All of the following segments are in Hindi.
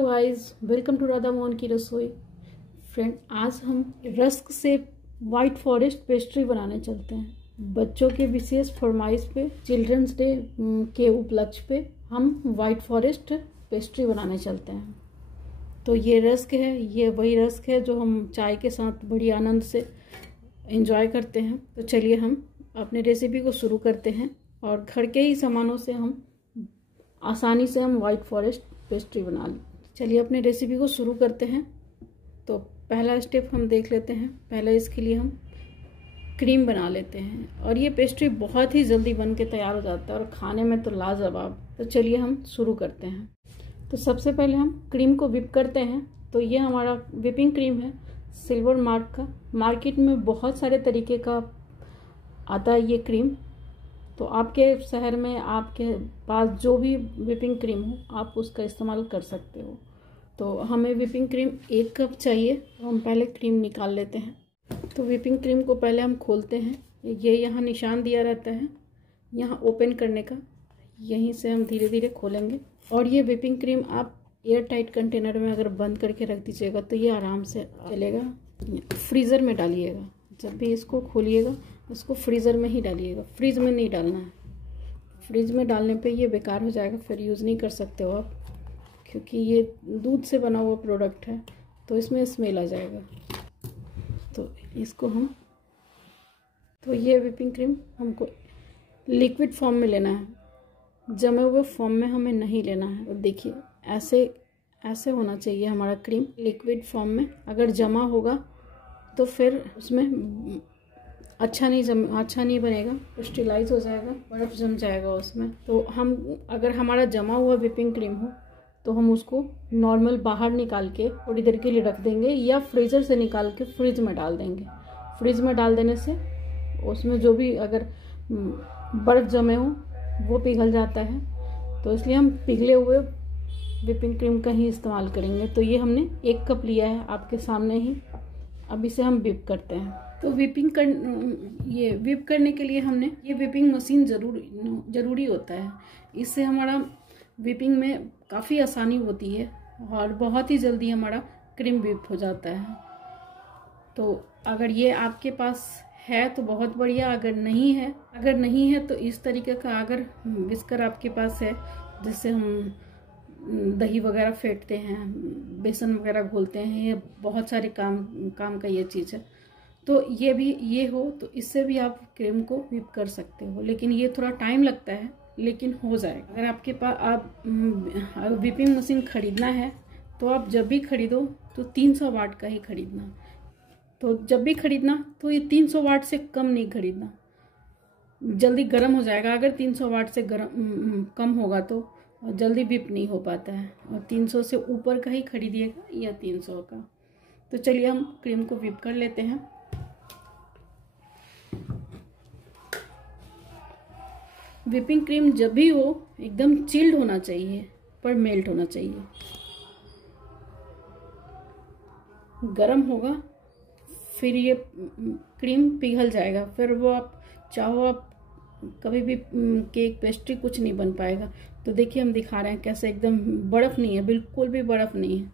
Hello guys, welcome to Radha Mohan की रसोई। फ्रेंड, आज हम रस्क से वाइट फॉरेस्ट पेस्ट्री बनाने चलते हैं। बच्चों के विशेष फरमाइश पे, चिल्ड्रंस डे के उपलक्ष्य पे हम वाइट फॉरेस्ट पेस्ट्री बनाने चलते हैं। तो ये रस्क है, ये वही रस्क है जो हम चाय के साथ बड़ी आनंद से एंजॉय करते हैं। तो चलिए हम अपने रेसिपी को शुरू करते हैं और घर के ही सामानों से हम आसानी से वाइट फॉरेस्ट पेस्ट्री बना लें। चलिए अपने रेसिपी को शुरू करते हैं। तो पहला स्टेप हम देख लेते हैं। पहले इसके लिए हम क्रीम बना लेते हैं और ये पेस्ट्री बहुत ही जल्दी बन के तैयार हो जाता है और खाने में तो लाजवाब। तो चलिए हम शुरू करते हैं। तो सबसे पहले हम क्रीम को विप करते हैं। तो ये हमारा विपिंग क्रीम है, सिल्वर मार्क का। मार्केट में बहुत सारे तरीके का आता है ये क्रीम। तो आपके शहर में, आपके पास जो भी विपिंग क्रीम हो, आप उसका इस्तेमाल कर सकते हो। तो हमें विपिंग क्रीम 1 कप चाहिए। तो हम पहले क्रीम निकाल लेते हैं। तो विपिंग क्रीम को पहले हम खोलते हैं। ये यहाँ निशान दिया रहता है यहाँ ओपन करने का, यहीं से हम धीरे धीरे खोलेंगे। और ये विपिंग क्रीम आप एयर टाइट कंटेनर में अगर बंद करके रख दीजिएगा तो ये आराम से चलेगा। फ्रीज़र में डालिएगा, जब भी इसको खोलिएगा इसको फ्रीज़र में ही डालिएगा, फ्रिज में नहीं डालना है। फ्रिज में डालने पे ये बेकार हो जाएगा, फिर यूज़ नहीं कर सकते हो आप, क्योंकि ये दूध से बना हुआ प्रोडक्ट है तो इसमें स्मेल आ जाएगा। तो इसको हम, तो ये विपिंग क्रीम हमको लिक्विड फॉर्म में लेना है, जमे हुए फॉर्म में हमें नहीं लेना है। और देखिए ऐसे होना चाहिए हमारा क्रीम लिक्विड फॉर्म में। अगर जमा होगा तो फिर उसमें अच्छा नहीं बनेगा, क्रिस्टलाइज हो जाएगा, बर्फ़ जम जाएगा उसमें। तो हम, अगर हमारा जमा हुआ विपिंग क्रीम हो तो हम उसको नॉर्मल बाहर निकाल के थोड़ी देर के लिए रख देंगे या फ्रीज़र से निकाल के फ्रिज में डाल देंगे। फ्रिज में डाल देने से उसमें जो भी अगर बर्फ़ जमे हो वो पिघल जाता है। तो इसलिए हम पिघले हुए विपिंग क्रीम का ही इस्तेमाल करेंगे। तो ये हमने 1 कप लिया है आपके सामने ही। अब इसे हम विप करते हैं। तो ये विप करने के लिए हमने ये विपिंग मशीन ज़रूरी होता है। इससे हमारा विपिंग में काफ़ी आसानी होती है और बहुत ही जल्दी हमारा क्रीम विप हो जाता है। तो अगर ये आपके पास है तो बहुत बढ़िया, अगर नहीं है तो इस तरीके का अगर विस्कर आपके पास है, जिससे हम दही वगैरह फेंटते हैं, बेसन वगैरह घोलते हैं, ये बहुत सारे काम का ये चीज़ है। तो ये हो तो इससे भी आप क्रीम को विप कर सकते हो, लेकिन ये थोड़ा टाइम लगता है, लेकिन हो जाएगा। अगर आपके पास आप विपिंग मशीन खरीदना है तो आप जब भी खरीदो तो 300 वाट का ही खरीदना। तो जब भी खरीदना तो ये 300 वाट से कम नहीं खरीदना, जल्दी गर्म हो जाएगा। अगर 300 वाट से कम होगा तो जल्दी विप नहीं हो पाता है। और 300 से ऊपर का ही खरीदिएगा या 300 का। तो चलिए हम क्रीम को विप कर लेते हैं। विपिंग क्रीम जब भी हो एकदम चिल्ड होना चाहिए, पर मेल्ट होना चाहिए। गरम होगा फिर ये क्रीम पिघल जाएगा, फिर वो आप चाहो आप कभी भी केक पेस्ट्री कुछ नहीं बन पाएगा। तो देखिए हम दिखा रहे हैं कैसे एकदम बर्फ़ नहीं है, बिल्कुल भी बर्फ़ नहीं है।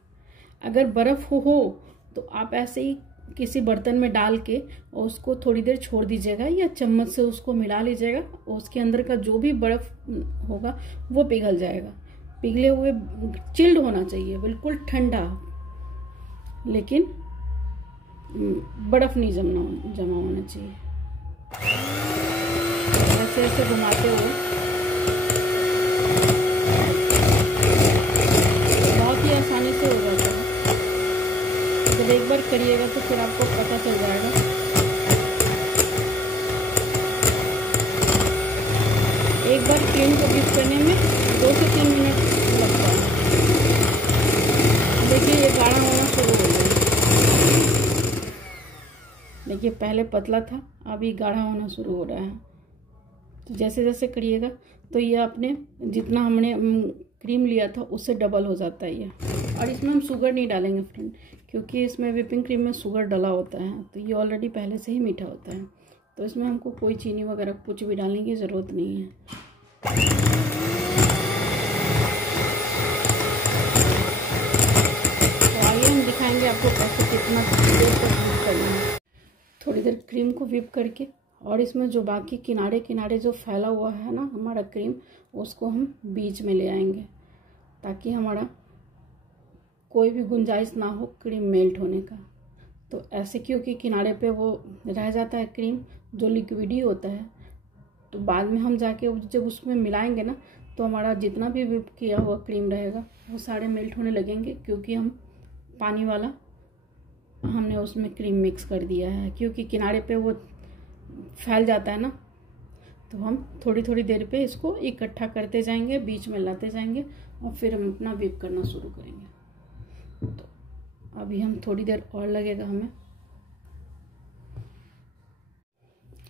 अगर बर्फ़ हो तो आप ऐसे ही किसी बर्तन में डाल के और उसको थोड़ी देर छोड़ दीजिएगा या चम्मच से उसको मिला लीजिएगा। उसके अंदर का जो भी बर्फ़ होगा वो पिघल जाएगा। पिघले हुए चिल्ड होना चाहिए, बिल्कुल ठंडा, लेकिन बर्फ़ नहीं जमा होना चाहिए। ऐसे घुमाते हुए बहुत ही आसानी से हो जाता है। जब एक बार करिएगा तो फिर आपको पता चल जाएगा। एक बार क्रीम को विप करने में 2 से 3 मिनट लगता है। देखिए ये गाढ़ा होना शुरू हो गया। देखिए पहले पतला था, अभी गाढ़ा होना शुरू हो रहा है। तो जैसे जैसे करिएगा तो ये आपने जितना हमने क्रीम लिया था उससे डबल हो जाता है ये। और इसमें हम शुगर नहीं डालेंगे फ्रेंड, क्योंकि इसमें विपिंग क्रीम में शुगर डला होता है, तो ये ऑलरेडी पहले से ही मीठा होता है। तो इसमें हमको कोई चीनी वगैरह कुछ भी डालने की ज़रूरत नहीं है। क्रीम को व्हिप करके और इसमें जो बाकी किनारे किनारे जो फैला हुआ है ना हमारा क्रीम, उसको हम बीच में ले आएंगे ताकि हमारा कोई भी गुंजाइश ना हो क्रीम मेल्ट होने का। तो ऐसे क्योंकि किनारे पे वो रह जाता है क्रीम जो लिक्विडी होता है, तो बाद में हम जाके जब उसमें मिलाएंगे ना तो हमारा जितना भी व्हिप किया हुआ क्रीम रहेगा वो सारे मेल्ट होने लगेंगे, क्योंकि हम पानी वाला हमने उसमें क्रीम मिक्स कर दिया है। क्योंकि किनारे पे वो फैल जाता है ना, तो हम थोड़ी थोड़ी देर पे इसको इकट्ठा करते जाएंगे, बीच में लाते जाएंगे और फिर हम अपना व्हिप करना शुरू करेंगे। तो अभी हम थोड़ी देर और लगेगा हमें।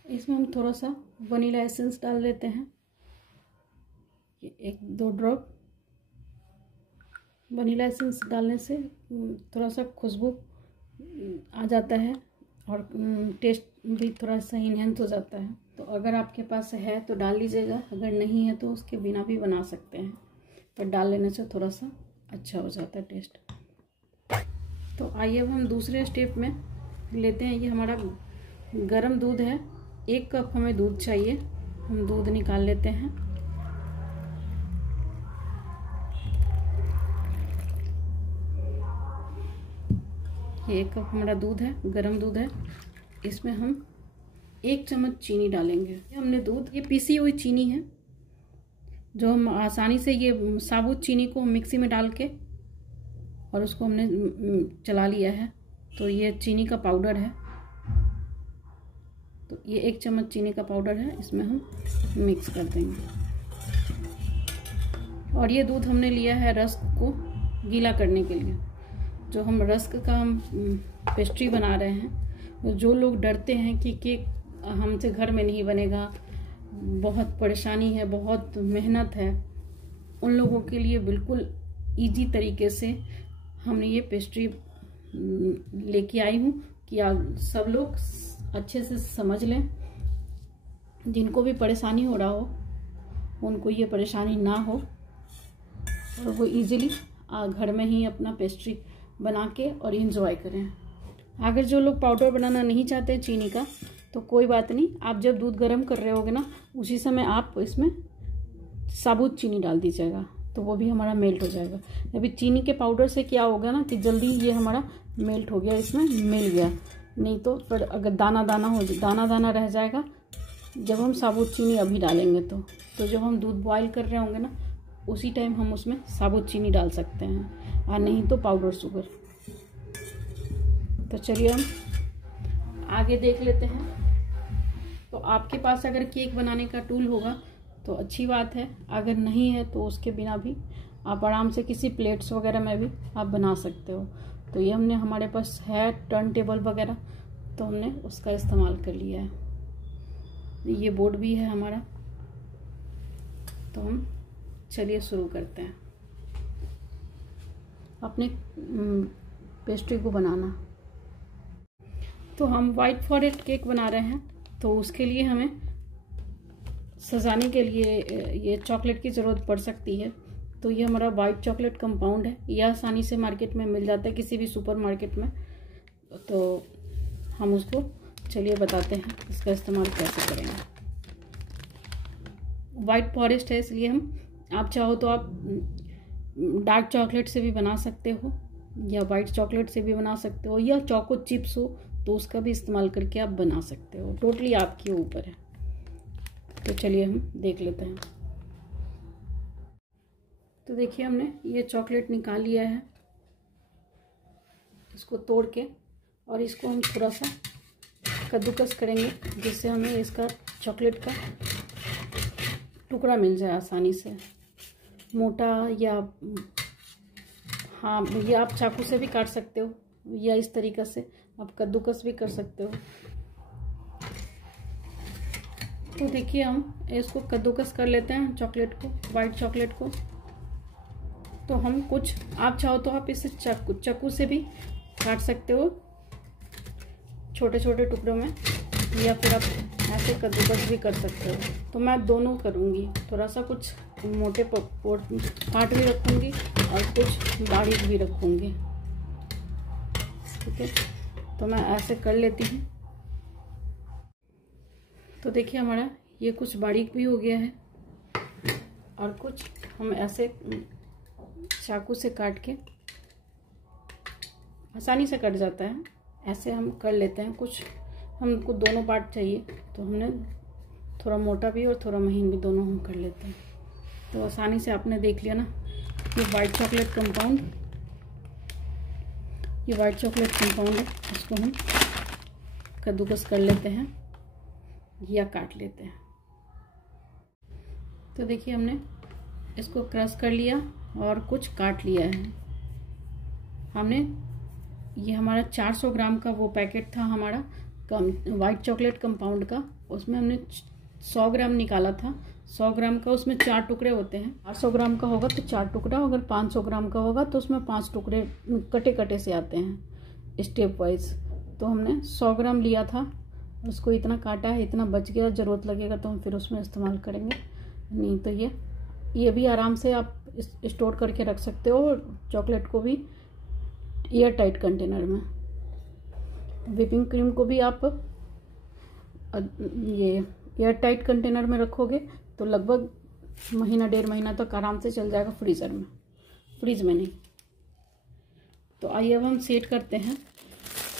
इसमें हम थोड़ा सा वनीला एसेंस डाल लेते हैं, 1-2 ड्रॉप। वनीला एसेंस डालने से थोड़ा सा खुशबू आ जाता है और टेस्ट भी थोड़ा सा इन्हेंस हो जाता है। तो अगर आपके पास है तो डाल लीजिएगा, अगर नहीं है तो उसके बिना भी बना सकते हैं, पर डाल लेने से थोड़ा सा अच्छा हो जाता है टेस्ट। तो आइए अब हम दूसरे स्टेप में लेते हैं। ये हमारा गरम दूध है, 1 कप हमें दूध चाहिए। हम दूध निकाल लेते हैं। ये 1 कप हमारा दूध है, गरम दूध है। इसमें हम 1 चम्मच चीनी डालेंगे। हमने दूध, ये पीसी हुई चीनी है जो हम आसानी से, ये साबुत चीनी को मिक्सी में डाल के और उसको हमने चला लिया है। तो ये चीनी का पाउडर है, तो ये 1 चम्मच चीनी का पाउडर है, इसमें हम मिक्स कर देंगे। और ये दूध हमने लिया है रस्क को गीला करने के लिए। जो हम रस्क का हम पेस्ट्री बना रहे हैं, जो लोग डरते हैं कि केक हमसे घर में नहीं बनेगा, बहुत परेशानी है, बहुत मेहनत है, उन लोगों के लिए बिल्कुल इजी तरीके से हमने ये पेस्ट्री लेके आई हूँ कि सब लोग अच्छे से समझ लें। जिनको भी परेशानी हो रहा हो उनको ये परेशानी ना हो और वो इजीली घर में ही अपना पेस्ट्री बना के और इंजॉय करें। अगर जो लोग पाउडर बनाना नहीं चाहते चीनी का, तो कोई बात नहीं, आप जब दूध गर्म कर रहे होगे ना उसी समय आप इसमें साबुत चीनी डाल दीजिएगा, तो वो भी हमारा मेल्ट हो जाएगा। अभी चीनी के पाउडर से क्या होगा ना कि जल्दी ये हमारा मेल्ट हो गया, इसमें मिल गया। नहीं तो फिर अगर दाना दाना रह जाएगा जब हम साबुत चीनी अभी डालेंगे। तो जब हम दूध बॉईल कर रहे होंगे ना उसी टाइम हम उसमें साबुत चीनी डाल सकते हैं, और नहीं तो पाउडर शुगर। तो चलिए हम आगे देख लेते हैं। तो आपके पास अगर केक बनाने का टूल होगा तो अच्छी बात है, अगर नहीं है तो उसके बिना भी आप आराम से किसी प्लेट्स वगैरह में भी आप बना सकते हो। तो ये हमने, हमारे पास है टर्न टेबल वगैरह, तो हमने उसका इस्तेमाल कर लिया है। ये बोर्ड भी है हमारा। तो हम चलिए शुरू करते हैं अपने पेस्ट्री को बनाना। तो हम वाइट फॉरेस्ट केक बना रहे हैं, तो उसके लिए हमें सजाने के लिए ये चॉकलेट की ज़रूरत पड़ सकती है। तो ये हमारा वाइट चॉकलेट कंपाउंड है, यह आसानी से मार्केट में मिल जाता है, किसी भी सुपर मार्केट में। तो हम उसको चलिए बताते हैं इसका इस्तेमाल कैसे करेंगे। वाइट फॉरेस्ट है इसलिए आप चाहो तो आप डार्क चॉकलेट से भी बना सकते हो, या वाइट चॉकलेट से भी बना सकते हो, या चोको चिप्स हो तो उसका भी इस्तेमाल करके आप बना सकते हो। टोटली आपके ऊपर है। तो चलिए हम देख लेते हैं। तो देखिए हमने ये चॉकलेट निकाल लिया है, इसको तोड़ के, और इसको हम थोड़ा सा कद्दूकस करेंगे जिससे हमें इसका चॉकलेट का टुकड़ा मिल जाए आसानी से। मोटा या हाँ, ये आप चाकू से भी काट सकते हो, या इस तरीक़े से आप कद्दूकस भी कर सकते हो। तो देखिए हम इसको कद्दूकस कर लेते हैं चॉकलेट को, वाइट चॉकलेट को। तो हम कुछ, आप चाहो तो आप इसे चाकू से भी काट सकते हो छोटे छोटे टुकड़ों में, या फिर आप ऐसे कद्दूकस भी कर सकते हो। तो मैं दोनों करूँगी, थोड़ा सा कुछ मोटे पार्ट भी रखूँगी और कुछ बारीक भी रखूँगी। ठीक है, तो मैं ऐसे कर लेती हूँ। तो देखिए हमारा ये कुछ बारीक भी हो गया है और कुछ हम ऐसे चाकू से काट के आसानी से कट जाता है, ऐसे हम कर लेते हैं। कुछ हमको दोनों पार्ट चाहिए तो हमने थोड़ा मोटा भी और थोड़ा महीन भी दोनों हम कर लेते हैं। तो आसानी से आपने देख लिया ना, ये वाइट चॉकलेट कंपाउंड, ये वाइट चॉकलेट कंपाउंड है, इसको हम कद्दूकस कर लेते हैं या काट लेते हैं। तो देखिए हमने इसको क्रश कर लिया और कुछ काट लिया है हमने। ये हमारा 400 ग्राम का वो पैकेट था हमारा वाइट चॉकलेट कंपाउंड का, उसमें हमने 100 ग्राम निकाला था। 100 ग्राम का उसमें 4 टुकड़े होते हैं। 800 ग्राम का होगा तो 4 टुकड़ा, अगर 500 ग्राम का होगा तो उसमें 5 टुकड़े कटे कटे से आते हैं स्टेप वाइज। तो हमने 100 ग्राम लिया था, उसको इतना काटा है, इतना बच गया, ज़रूरत लगेगा तो हम फिर उसमें इस्तेमाल करेंगे। नहीं तो ये भी आराम से आप स्टोर करके रख सकते हो, चॉकलेट को भी एयर टाइट कंटेनर में। व्हिपिंग क्रीम को भी आप ये एयर टाइट कंटेनर में रखोगे तो लगभग महीना 1.5 महीना तक आराम से चल जाएगा फ्रीज़र में, फ्रीज में नहीं। तो आइए अब हम सेट करते हैं।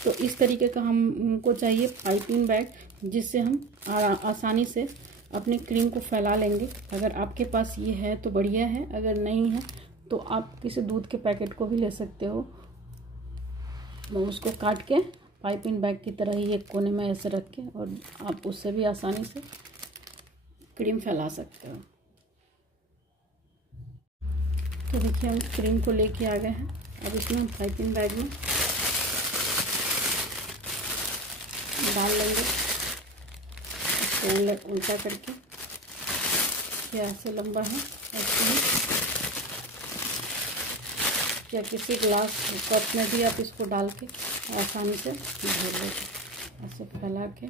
तो इस तरीके का हमको चाहिए पाइपिंग बैग, जिससे हम आसानी से अपनी क्रीम को फैला लेंगे। अगर आपके पास ये है तो बढ़िया है, अगर नहीं है तो आप किसी दूध के पैकेट को भी ले सकते हो। तो उसको काट के पाइपिंग बैग की तरह ही एक कोने में ऐसे रख के, और आप उससे भी आसानी से क्रीम फैला सकते हो। तो देखिए हम क्रीम को लेके आ गए हैं। अब इसमें हम पाइपिंग बैग में डाल लेंगे, इसको उल्टा करके। ये ऐसे लंबा है, ऐसे या किसी ग्लास कप में भी आप इसको डाल के आसानी से भर लेंगे, ऐसे फैला के,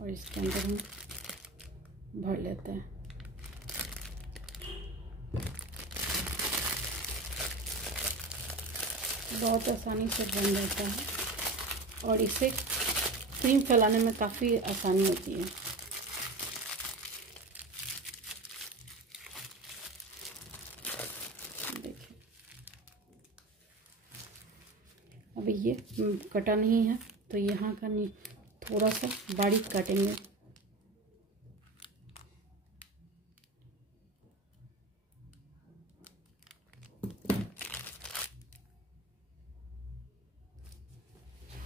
और इसके अंदर हम भर लेते हैं। बहुत आसानी से बन जाता है और इससे क्रीम फैलाने में काफ़ी आसानी होती है। देखिए अभी ये कटा नहीं है तो यहाँ का नहीं, थोड़ा सा बारीक काटेंगे।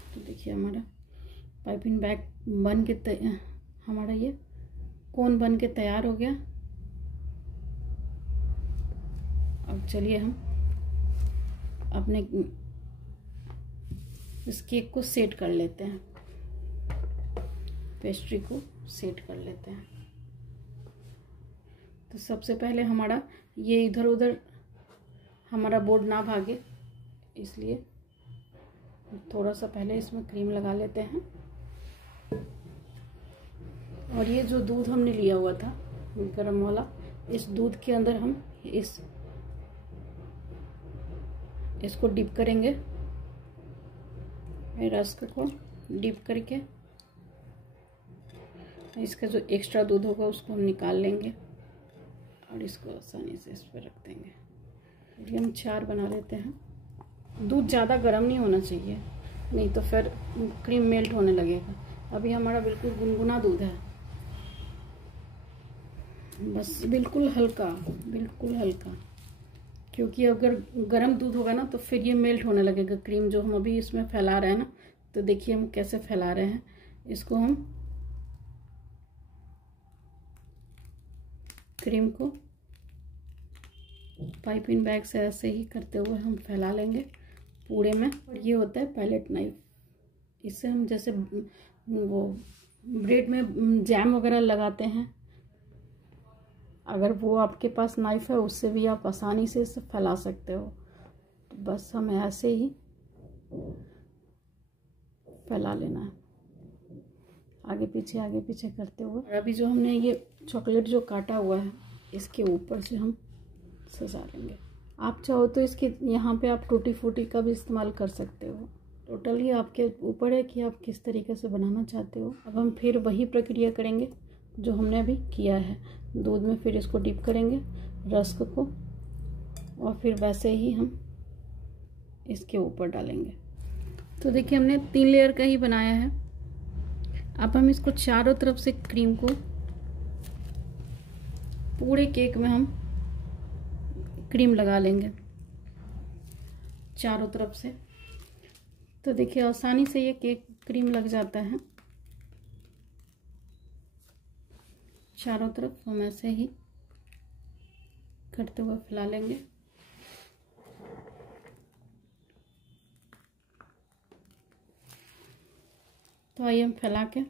तो देखिए हमारा पाइपिंग बैग बन के हमारा ये कोन बन के तैयार हो गया। अब चलिए हम अपने इस केक को सेट कर लेते हैं, पेस्ट्री को सेट कर लेते हैं। तो सबसे पहले हमारा ये इधर उधर हमारा बोर्ड ना भागे, इसलिए थोड़ा सा पहले इसमें क्रीम लगा लेते हैं। और ये जो दूध हमने लिया हुआ था गरम वाला, इस दूध के अंदर हम इसको डिप करेंगे, रस्क को डिप करके इसका जो एक्स्ट्रा दूध होगा उसको हम निकाल लेंगे और इसको आसानी से इस पर रख देंगे। ये हम 4 बना लेते हैं। दूध ज़्यादा गर्म नहीं होना चाहिए, नहीं तो फिर क्रीम मेल्ट होने लगेगा। अभी हमारा बिल्कुल गुनगुना दूध है, बस बिल्कुल हल्का, बिल्कुल हल्का, क्योंकि अगर गर्म दूध होगा ना तो फिर ये मेल्ट होने लगेगा क्रीम जो हम अभी इसमें फैला रहे हैं ना। तो देखिए हम कैसे फैला रहे हैं इसको। हम क्रीम को पाइपिंग बैग से ऐसे ही करते हुए हम फैला लेंगे पूरे में। और ये होता है पैलेट नाइफ, इससे हम जैसे वो ब्रेड में जैम वगैरह लगाते हैं, अगर वो आपके पास नाइफ है उससे भी आप आसानी से इसे फैला सकते हो। तो बस हमें ऐसे ही फैला लेना है, आगे पीछे करते हुए। और अभी जो हमने ये चॉकलेट जो काटा हुआ है इसके ऊपर से हम सजा लेंगे। आप चाहो तो इसके यहाँ पे आप टूटी फूटी का भी इस्तेमाल कर सकते हो, टोटली आपके ऊपर है कि आप किस तरीके से बनाना चाहते हो। अब हम फिर वही प्रक्रिया करेंगे जो हमने अभी किया है। दूध में फिर इसको डिप करेंगे रस्क को, और फिर वैसे ही हम इसके ऊपर डालेंगे। तो देखिए हमने 3 लेयर का ही बनाया है। अब हम इसको चारों तरफ से क्रीम को पूरे केक में हम क्रीम लगा लेंगे चारों तरफ से। तो देखिए आसानी से ये केक क्रीम लग जाता है चारों तरफ। हम ऐसे ही करते हुए फैला लेंगे। तो आइए हम फैला के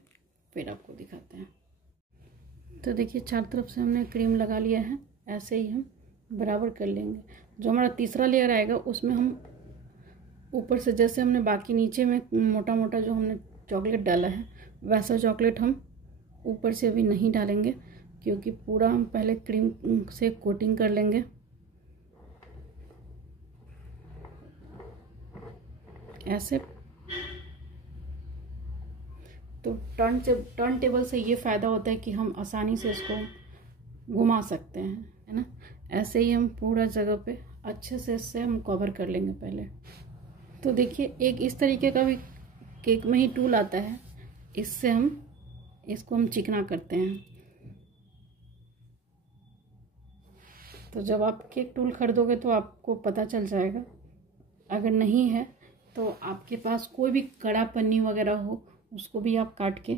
फिर आपको दिखाते हैं। तो देखिए चारों तरफ से हमने क्रीम लगा लिया है। ऐसे ही हम बराबर कर लेंगे। जो हमारा तीसरा लेयर आएगा उसमें हम ऊपर से, जैसे हमने बाकी नीचे में मोटा मोटा जो हमने चॉकलेट डाला है वैसा चॉकलेट हम ऊपर से अभी नहीं डालेंगे, क्योंकि पूरा हम पहले क्रीम से कोटिंग कर लेंगे। ऐसे तो टर्न टेबल से ये फ़ायदा होता है कि हम आसानी से इसको घुमा सकते हैं, है ना। ऐसे ही हम पूरा जगह पे अच्छे से इससे हम कवर कर लेंगे पहले। तो देखिए एक इस तरीके का भी केक में ही टूल आता है, इससे हम इसको हम चिकना करते हैं। तो जब आप केक टूल खरीदोगे तो आपको पता चल जाएगा। अगर नहीं है तो आपके पास कोई भी कड़ा पन्नी वगैरह हो, उसको भी आप काट के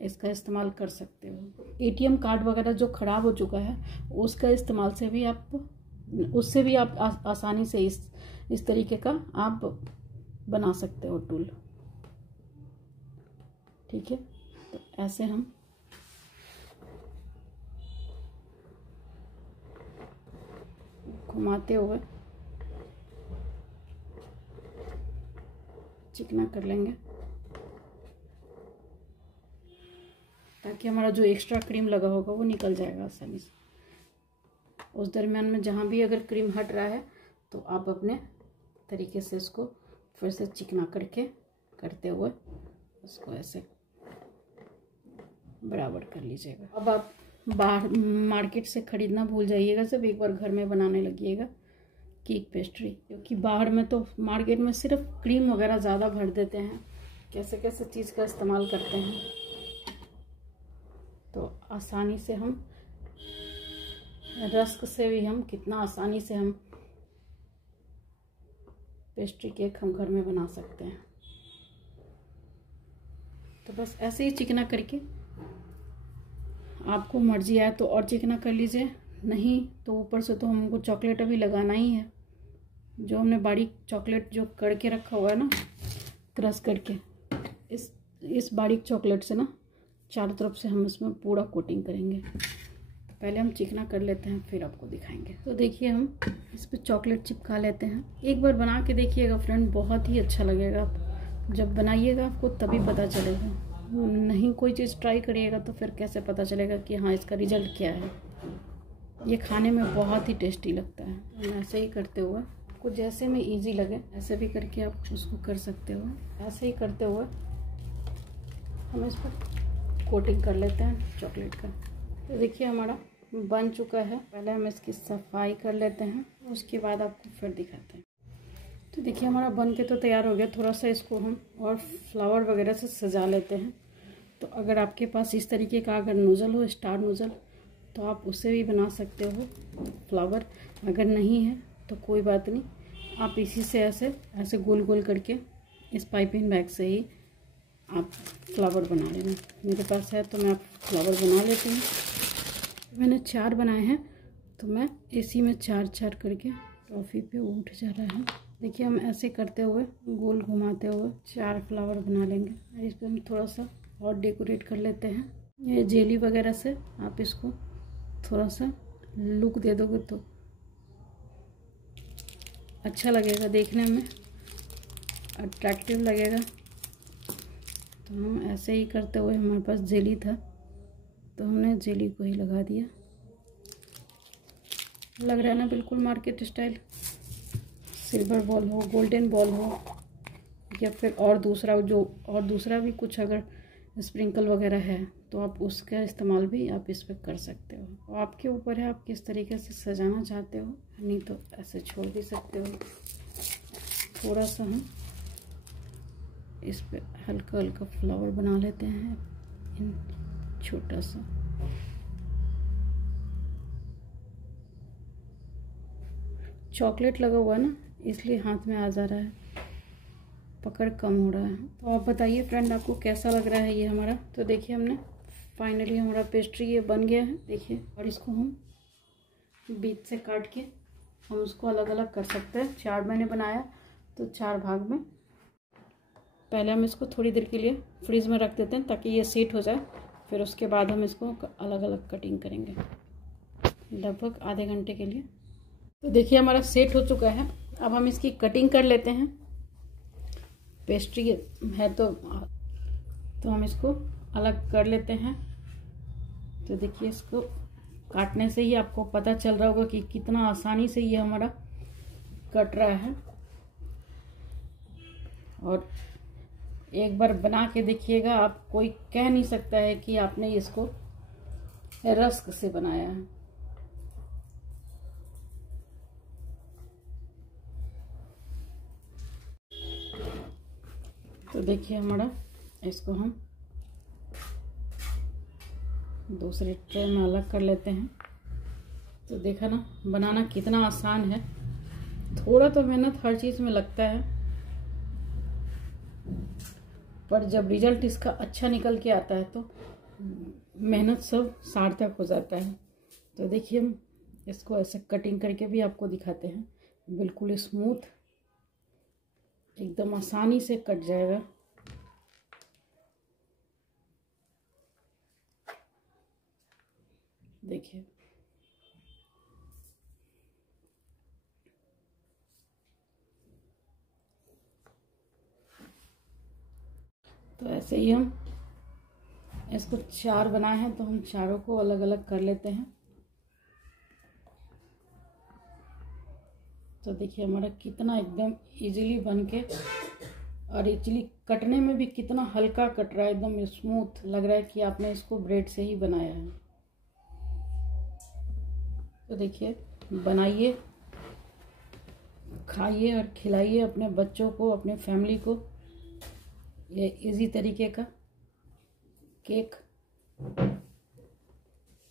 इसका इस्तेमाल कर सकते हो। एटीएम कार्ड वगैरह जो ख़राब हो चुका है उसका इस्तेमाल से भी उससे भी आप आसानी से इस तरीके का आप बना सकते हो टूल। ठीक है, तो ऐसे हम घुमाते हुए चिकना कर लेंगे, ताकि हमारा जो एक्स्ट्रा क्रीम लगा होगा वो निकल जाएगा आसानी से। उस दरमियान में जहाँ भी अगर क्रीम हट रहा है तो आप अपने तरीके से इसको फिर से चिकना करते हुए उसको ऐसे बराबर कर लीजिएगा। अब आप बाहर मार्केट से ख़रीदना भूल जाइएगा, सब एक बार घर में बनाने लगिएगा केक पेस्ट्री, क्योंकि बाहर में तो मार्केट में सिर्फ क्रीम वगैरह ज़्यादा भर देते हैं, कैसे कैसे चीज़ का इस्तेमाल करते हैं। तो आसानी से हम रस्क से भी हम कितना आसानी से हम पेस्ट्री केक हम घर में बना सकते हैं। तो बस ऐसे ही चिकना करके, आपको मर्जी आए तो और चिकना कर लीजिए, नहीं तो ऊपर से तो हमको चॉकलेट अभी लगाना ही है। जो हमने बारीक चॉकलेट जो करके रखा हुआ है ना, क्रश करके, इस बारीक चॉकलेट से ना चारों तरफ से हम इसमें पूरा कोटिंग करेंगे। तो पहले हम चिकना कर लेते हैं, फिर आपको दिखाएंगे। तो देखिए हम इस पर चॉकलेट चिपका लेते हैं। एक बार बना के देखिएगा फ्रेंड, बहुत ही अच्छा लगेगा। आप जब बनाइएगा आपको तभी पता चलेगा, नहीं कोई चीज़ ट्राई करिएगा तो फिर कैसे पता चलेगा कि हाँ इसका रिजल्ट क्या है। ये खाने में बहुत ही टेस्टी लगता है। ऐसे ही करते हुए आपको जैसे में इजी लगे ऐसे भी करके आप उसको कर सकते हो। ऐसे ही करते हुए हम इस पर कोटिंग कर लेते हैं चॉकलेट का। तो देखिए हमारा बन चुका है। पहले हम इसकी सफाई कर लेते हैं, उसके बाद आपको फिर दिखाते हैं। तो देखिए हमारा बन के तो तैयार हो गया। थोड़ा सा इसको हम और फ्लावर वगैरह से सजा लेते हैं। तो अगर आपके पास इस तरीके का अगर नोज़ल हो, स्टार नोज़ल, तो आप उससे भी बना सकते हो फ्लावर। अगर नहीं है तो कोई बात नहीं, आप इसी से ऐसे गोल गोल करके इस पाइपिंग बैग से ही आप फ्लावर बना लेना। मेरे पास है तो मैं फ्लावर बना लेती हूँ। मैंने 4 बनाए हैं, तो मैं इसी में 4 करके टॉफ़ी पे उठ जा रहा है। देखिए हम ऐसे करते हुए गोल घुमाते हुए 4 फ्लावर बना लेंगे। इस पर हम थोड़ा सा और डेकोरेट कर लेते हैं। ये जेली वगैरह से आप इसको थोड़ा सा लुक दे दोगे तो अच्छा लगेगा, देखने में अट्रैक्टिव लगेगा। तो हम ऐसे ही करते हुए, हमारे पास जेली था तो हमने जेली को ही लगा दिया। लग रहा है ना बिल्कुल मार्केट स्टाइल। सिल्वर बॉल हो, गोल्डन बॉल हो, या फिर और दूसरा भी कुछ अगर स्प्रिंकल वगैरह है तो आप उसका इस्तेमाल भी आप इस पर कर सकते हो। आपके ऊपर है आप किस तरीके से सजाना चाहते हो, नहीं तो ऐसे छोड़ भी सकते हो। थोड़ा सा हम इस पे हल्का हल्का फ्लावर बना लेते हैं, इन छोटा सा। चॉकलेट लगा हुआ ना, इसलिए हाथ में आ जा रहा है, पकड़ कम हो रहा है। तो आप बताइए फ्रेंड, आपको कैसा लग रहा है ये हमारा। तो देखिए हमने फाइनली हमारा पेस्ट्री ये बन गया है, देखिए। और इसको हम बीच से काट के हम उसको अलग अलग कर सकते हैं। 4 मैंने बनाया तो 4 भाग में। पहले हम इसको थोड़ी देर के लिए फ्रीज में रख देते हैं ताकि ये सेट हो जाए, फिर उसके बाद हम इसको अलग अलग कटिंग करेंगे लगभग आधे घंटे के लिए। तो देखिए हमारा सेट हो चुका है। अब हम इसकी कटिंग कर लेते हैं। पेस्ट्री है तो हम इसको अलग कर लेते हैं। तो देखिए इसको काटने से ही आपको पता चल रहा होगा कि कितना आसानी से ये हमारा कट रहा है। और एक बार बना के देखिएगा, आप कोई कह नहीं सकता है कि आपने इसको रस्क से बनाया है। तो देखिए हमारा, इसको हम दूसरे ट्रे में अलग कर लेते हैं। तो देखा ना, बनाना कितना आसान है। थोड़ा तो मेहनत हर चीज़ में लगता है, पर जब रिजल्ट इसका अच्छा निकल के आता है तो मेहनत सब सार्थक हो जाता है। तो देखिए हम इसको ऐसे कटिंग करके भी आपको दिखाते हैं, बिल्कुल स्मूथ, एकदम आसानी से कट जाएगा। देखिए तो ऐसे ही हम इसको 4 बनाए हैं, तो हम चारों को अलग अलग कर लेते हैं। तो देखिए हमारा कितना एकदम इजीली बन के, और इजीली कटने में भी कितना हल्का कट रहा है, एकदम स्मूथ लग रहा है कि आपने इसको ब्रेड से ही बनाया है। तो देखिए, बनाइए, खाइए और खिलाइए अपने बच्चों को, अपने फैमिली को ये इजी तरीके का केक,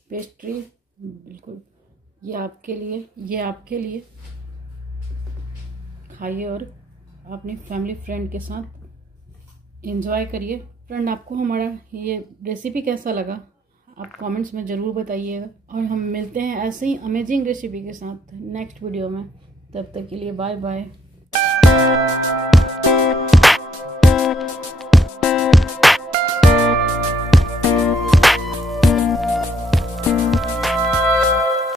पेस्ट्री, बिल्कुल ये आपके लिए खाइए और अपनी फैमिली फ्रेंड के साथ एंजॉय करिए। फ्रेंड, आपको हमारा ये रेसिपी कैसा लगा आप कमेंट्स में ज़रूर बताइएगा, और हम मिलते हैं ऐसे ही अमेजिंग रेसिपी के साथ नेक्स्ट वीडियो में। तब तक के लिए बाय बाय।